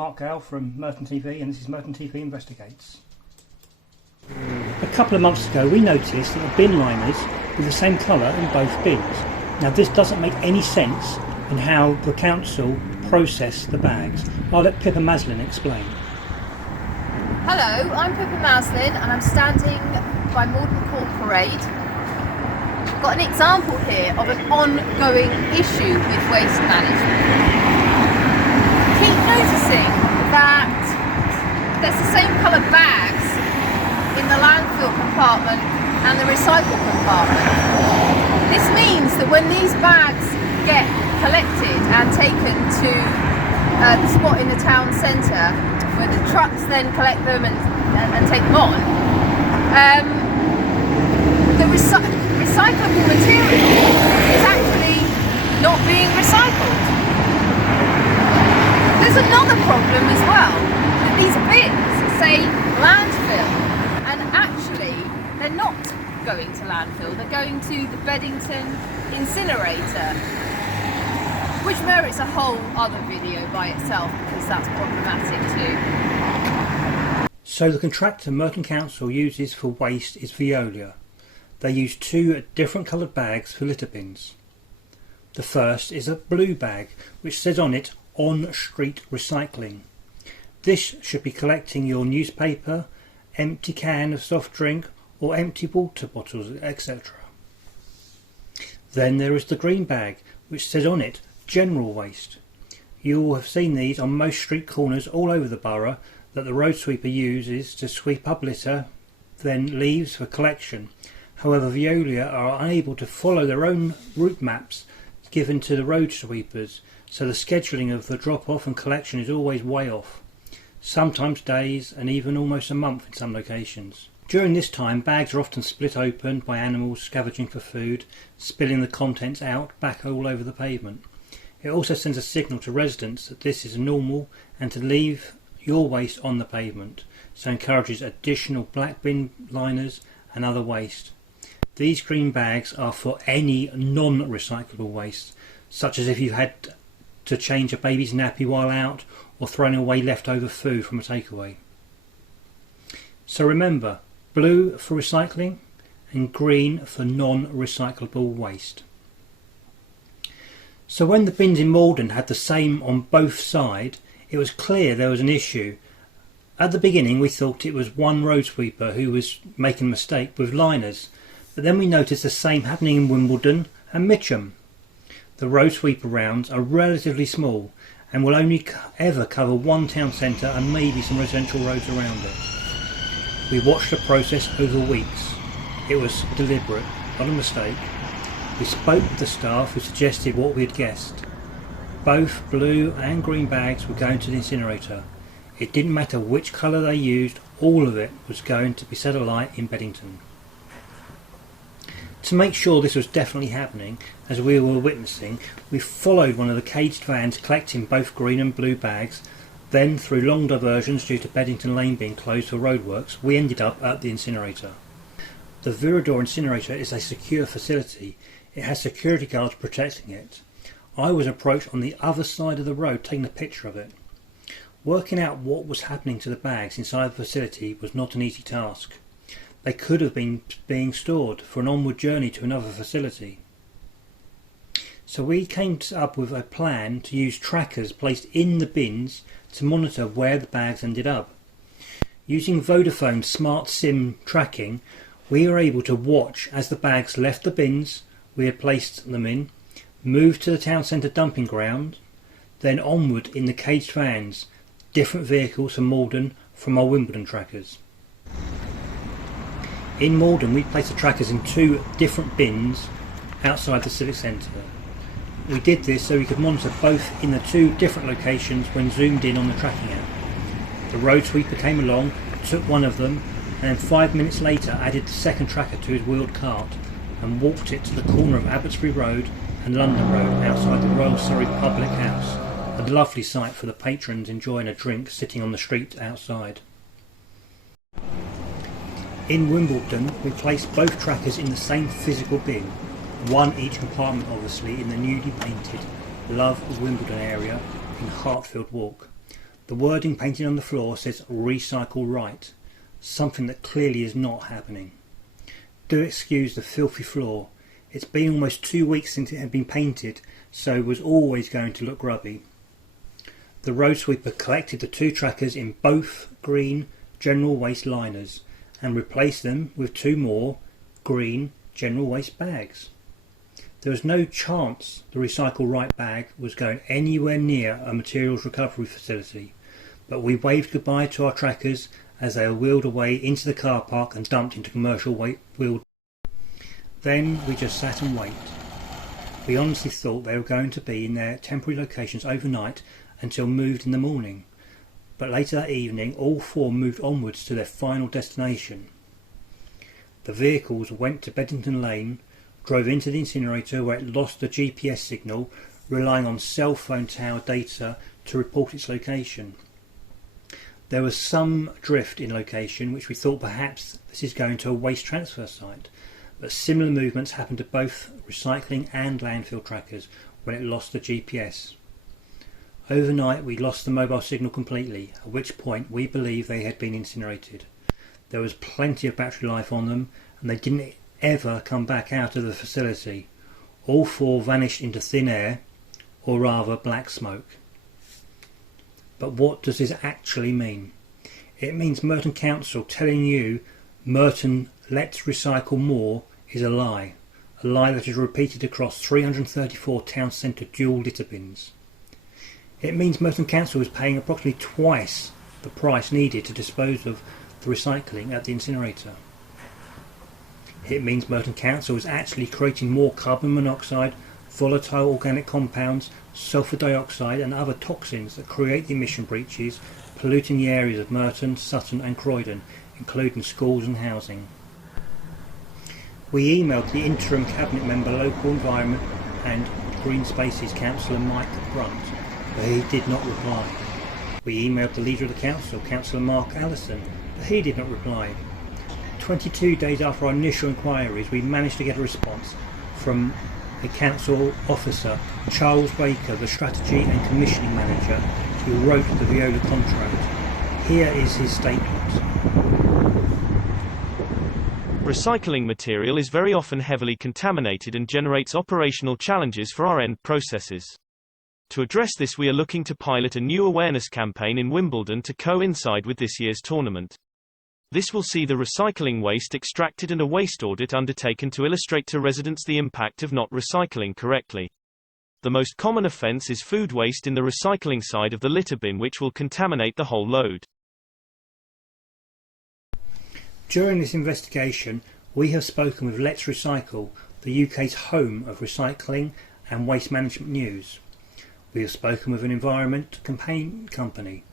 Mark Gale from Merton TV, and this is Merton TV Investigates. A couple of months ago we noticed that the bin liners were the same colour in both bins. Now this doesn't make any sense in how the council process the bags. I'll let Pippa Maslin explain. Hello, I'm Pippa Maslin and I'm standing by Morden Court Parade. I've got an example here of an ongoing issue with waste management. Keep noticing that there's the same coloured bags in the landfill compartment and the recycle compartment. This means that when these bags get collected and taken to the spot in the town centre where the trucks then collect them and take them on, the recyclable material is actually not being recycled. There's another problem as well, that these bins say landfill, and actually they're not going to landfill, they're going to the Beddington incinerator, which merits a whole other video by itself because that's problematic too. So the contractor Merton Council uses for waste is Veolia. They use two different coloured bags for litter bins. The first is a blue bag which says on it on-street recycling. This should be collecting your newspaper, empty can of soft drink or empty water bottles, etc. Then there is the green bag which says on it general waste. You will have seen these on most street corners all over the borough that the road sweeper uses to sweep up litter, then leaves for collection. However, Veolia are unable to follow their own route maps given to the road sweepers, so the scheduling of the drop-off and collection is always way off, sometimes days and even almost a month in some locations. During this time, bags are often split open by animals scavenging for food, spilling the contents out back all over the pavement. It also sends a signal to residents that this is normal and to leave your waste on the pavement, so encourages additional black bin liners and other waste. These green bags are for any non-recyclable waste, such as if you had to change a baby's nappy while out or thrown away leftover food from a takeaway. So remember, blue for recycling and green for non-recyclable waste. So when the bins in Morden had the same on both sides, it was clear there was an issue. At the beginning we thought it was one road sweeper who was making a mistake with liners, but then we noticed the same happening in Wimbledon and Mitcham. The road sweeper rounds are relatively small and will only ever cover one town centre and maybe some residential roads around it. We watched the process over weeks. It was deliberate, not a mistake. We spoke with the staff who suggested what we had guessed. Both blue and green bags were going to the incinerator. It didn't matter which colour they used, all of it was going to be set alight in Beddington. To make sure this was definitely happening, as we were witnessing, we followed one of the caged vans collecting both green and blue bags. Then, through long diversions due to Beddington Lane being closed for roadworks, we ended up at the incinerator. The Viridor incinerator is a secure facility. It has security guards protecting it. I was approached on the other side of the road taking a picture of it. Working out what was happening to the bags inside the facility was not an easy task. They could have been being stored for an onward journey to another facility. So we came up with a plan to use trackers placed in the bins to monitor where the bags ended up. Using Vodafone Smart SIM tracking, we were able to watch as the bags left the bins we had placed them in, moved to the town centre dumping ground, then onward in the caged vans, different vehicles from Morden from our Wimbledon trackers. In Morden we placed the trackers in two different bins outside the Civic Centre. We did this so we could monitor both in the two different locations when zoomed in on the tracking app. The road sweeper came along, took one of them, and then 5 minutes later added the second tracker to his wheeled cart and walked it to the corner of Abbotsbury Road and London Road outside the Royal Surrey Public House, a lovely sight for the patrons enjoying a drink sitting on the street outside. In Wimbledon we placed both trackers in the same physical bin, one each compartment obviously, in the newly painted Love Wimbledon area in Hartfield Walk. The wording painted on the floor says recycle right, something that clearly is not happening. Do excuse the filthy floor. It's been almost 2 weeks since it had been painted, so it was always going to look grubby. The road sweeper collected the 2 trackers in both green general waste liners and replaced them with 2 more green general waste bags. There was no chance the recycle right bag was going anywhere near a materials recovery facility, but we waved goodbye to our trackers as they were wheeled away into the car park and dumped into commercial wheeled. Then we just sat and waited. We honestly thought they were going to be in their temporary locations overnight until moved in the morning, but later that evening all 4 moved onwards to their final destination. The vehicles went to Beddington Lane, drove into the incinerator where it lost the GPS signal, relying on cell phone tower data to report its location. There was some drift in location, which we thought perhaps this is going to a waste transfer site, but similar movements happened to both recycling and landfill trackers when it lost the GPS. Overnight we lost the mobile signal completely, at which point we believe they had been incinerated. There was plenty of battery life on them and they didn't ever come back out of the facility. All 4 vanished into thin air, or rather black smoke. But what does this actually mean? It means Merton Council telling you Merton let's recycle more is a lie that is repeated across 334 town centre dual litter bins. It means Merton Council is paying approximately twice the price needed to dispose of the recycling at the incinerator. It means Merton Council is actually creating more carbon monoxide, volatile organic compounds, sulphur dioxide and other toxins that create the emission breaches, polluting the areas of Merton, Sutton and Croydon, including schools and housing. We emailed the interim cabinet member, local environment and green spaces councillor Mike Brunt, but he did not reply. We emailed the leader of the council, councillor Mark Allison, but he did not reply. 22 days after our initial inquiries, we managed to get a response from a council officer, Charles Baker, the strategy and commissioning manager, who wrote the Veolia contract. Here is his statement. Recycling material is very often heavily contaminated and generates operational challenges for our end processes. To address this, we are looking to pilot a new awareness campaign in Wimbledon to coincide with this year's tournament. This will see the recycling waste extracted and a waste audit undertaken to illustrate to residents the impact of not recycling correctly. The most common offence is food waste in the recycling side of the litter bin, which will contaminate the whole load. During this investigation, we have spoken with Let's Recycle, the UK's home of recycling and waste management news. We have spoken with an environment campaign company.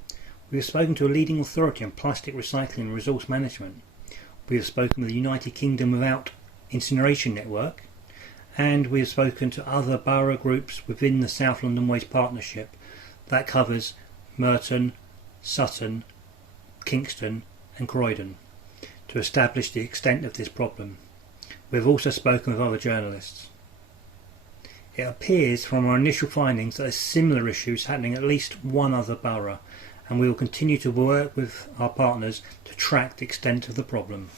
We have spoken to a leading authority on plastic recycling and resource management. We have spoken with the United Kingdom Without Incineration Network, and we have spoken to other borough groups within the South London Waste Partnership that covers Merton, Sutton, Kingston and Croydon to establish the extent of this problem. We have also spoken with other journalists. It appears from our initial findings that there are similar issues happening at least one other borough, and we will continue to work with our partners to track the extent of the problem.